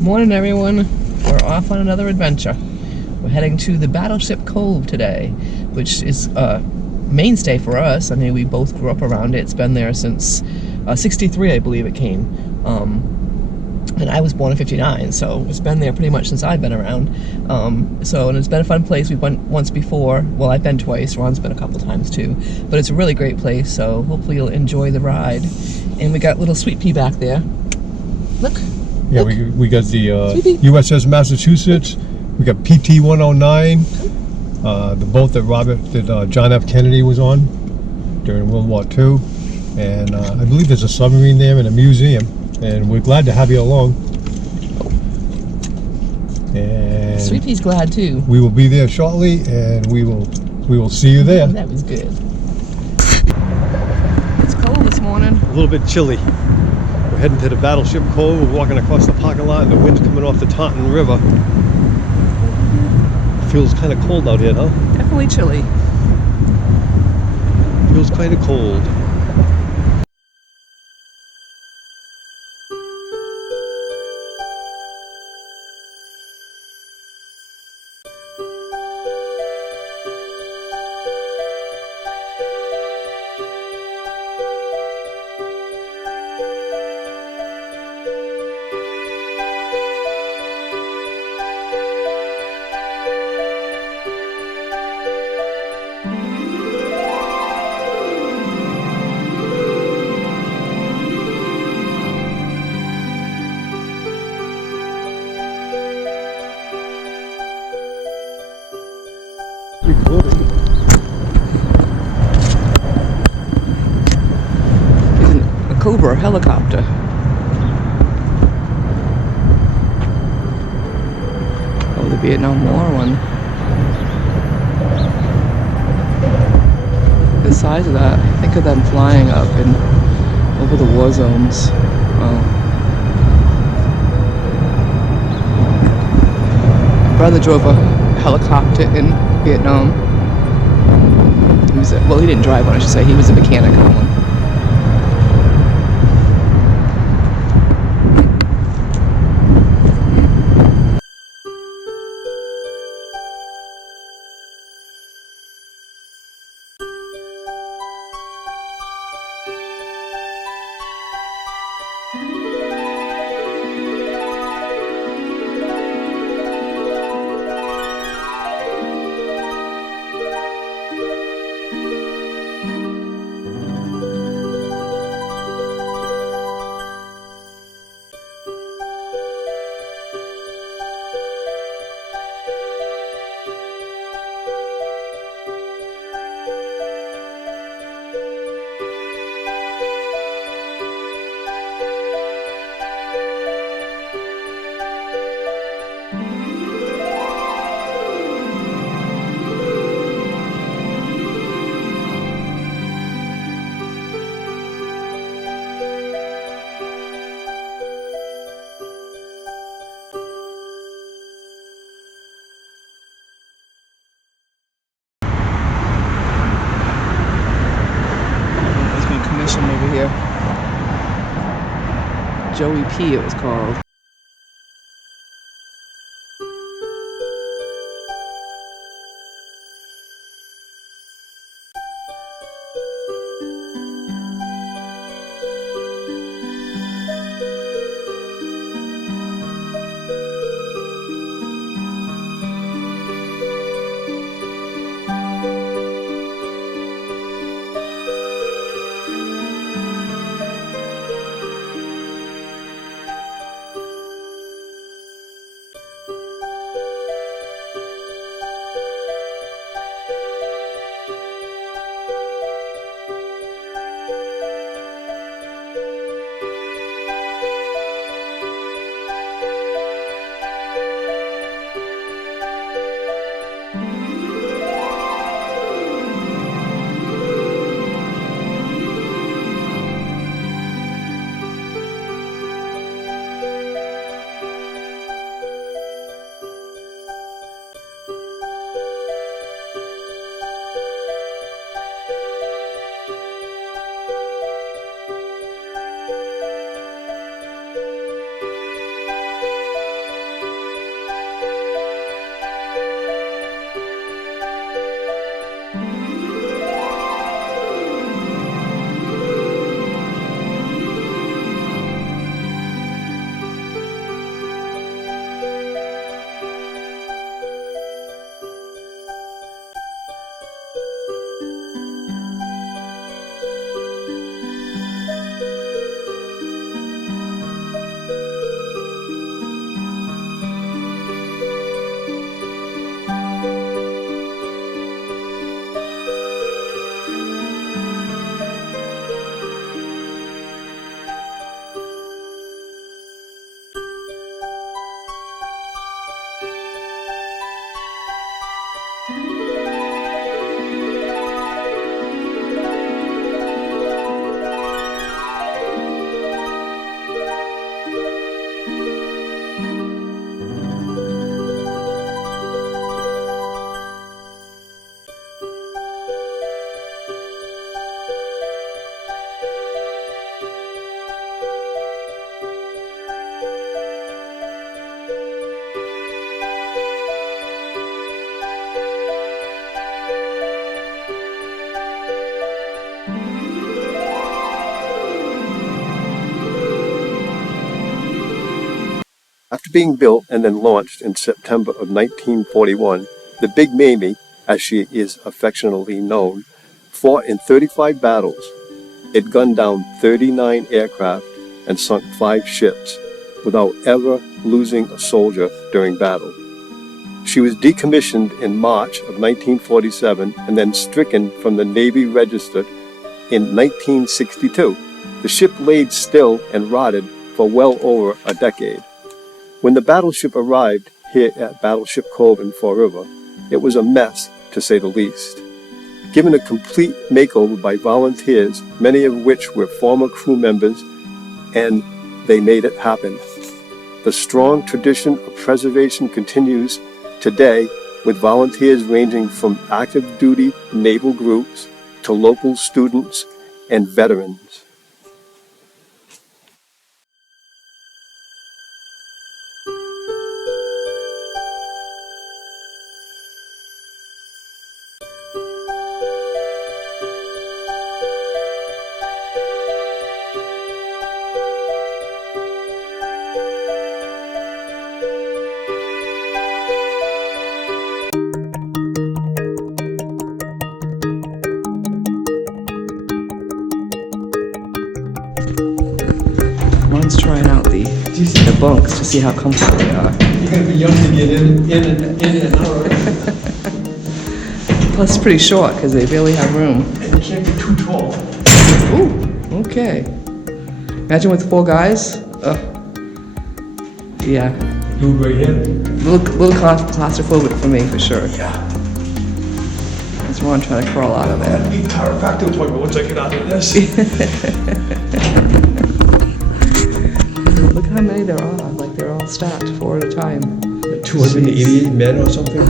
Morning everyone, we're off on another adventure. We're heading to the Battleship Cove today, which is a mainstay for us. I mean, we both grew up around it. It's been there since 63, I believe it came. And I was born in 59, so it's been there pretty much since I've been around. And it's been a fun place. We went once before. Well, I've been twice. Ron's been a couple times too. But it's a really great place, so hopefully you'll enjoy the ride. And we got little Sweet Pea back there. Look. Yeah, we got the USS Massachusetts. We got PT 109, the boat that John F. Kennedy was on during World War II. And I believe there's a submarine there and a museum. And we're glad to have you along. And Sweet Pea's glad too. We will be there shortly, and we will see you there. That was good. It's cold this morning. A little bit chilly. We're heading to the Battleship Cove. We're walking across the parking lot, and the wind's coming off the Taunton River. It feels kind of cold out here, huh? Definitely chilly. Feels kind of cold. A Cobra helicopter. Oh, the Vietnam War one. The size of that. Think of them flying up and over the war zones. Wow. My brother drove a helicopter in Vietnam. He didn't drive one, I should say. He was a mechanic on one. Over here. Joey P. it was called. After being built and then launched in September of 1941, the Big Mamie, as she is affectionately known, fought in 35 battles. It gunned down 39 aircraft and sunk 5 ships without ever losing a soldier during battle. She was decommissioned in March of 1947 and then stricken from the Navy Register in 1962. The ship laid still and rotted for well over a decade. When the battleship arrived here at Battleship Cove in Fall River, it was a mess, to say the least. Given a complete makeover by volunteers, many of which were former crew members, and they made it happen. The strong tradition of preservation continues today with volunteers ranging from active duty naval groups to local students and veterans. Ron's trying out the bunks to see how comfortable they are. You're going to be young to get in and out. Plus, it's pretty short because they barely have room. And you can't be too tall. Ooh, okay. Imagine with 4 guys. Yeah. Do it right here. Little claustrophobic for me, for sure. Yeah. That's Ron trying to crawl out of there. I need a chiropractic appointment once I get out of this. Look how many there are. Like, they're all stacked 4 at a time. 288 men or something.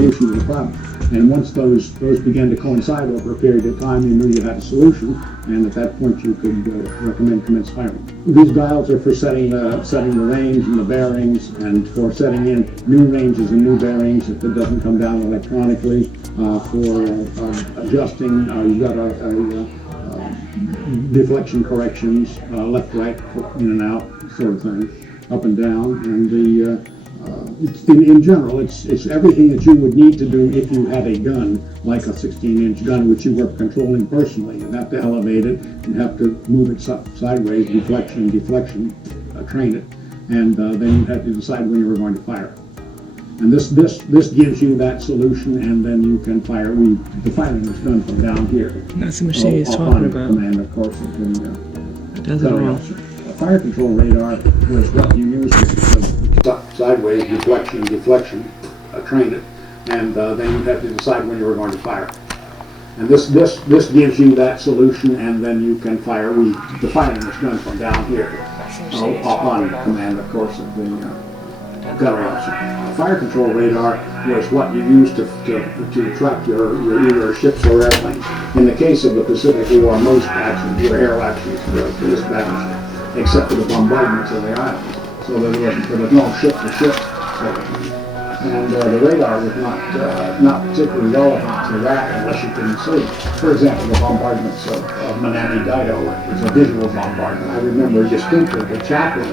solution to the problem. And once those began to coincide over a period of time, you knew you had a solution, and at that point you could recommend commence firing. These dials are for setting the range and the bearings, and for setting in new ranges and new bearings if it doesn't come down electronically. For adjusting, you've got a deflection corrections, left, right, in and out, sort of thing, up and down, and in general, it's everything that you would need to do if you had a gun, like a 16-inch gun, which you were controlling personally. You have to elevate it, you have to move it sideways, deflection, train it, and then you have to decide when you were going to fire. And this gives you that solution, and then you can fire. The firing is done from down here. That's the machine he's talking about. Command, of course, It does it all. A fire control radar was what you use to sideways, deflection, train it, and then you have to decide when you were going to fire. And this gives you that solution, and then you can fire. The firing is done from down here, upon command, of course, of the gunnery officer. A fire control radar was what you used to track your either ships or airplanes. In the case of the Pacific War, most actions were air actions for this battleship, except for the bombardments of the islands. So there was no ship-to-ship sort of thing. And the radar was not particularly relevant to that unless you couldn't see. For example, the bombardments of Manami Daido was a visual bombardment. I remember distinctly the chaplain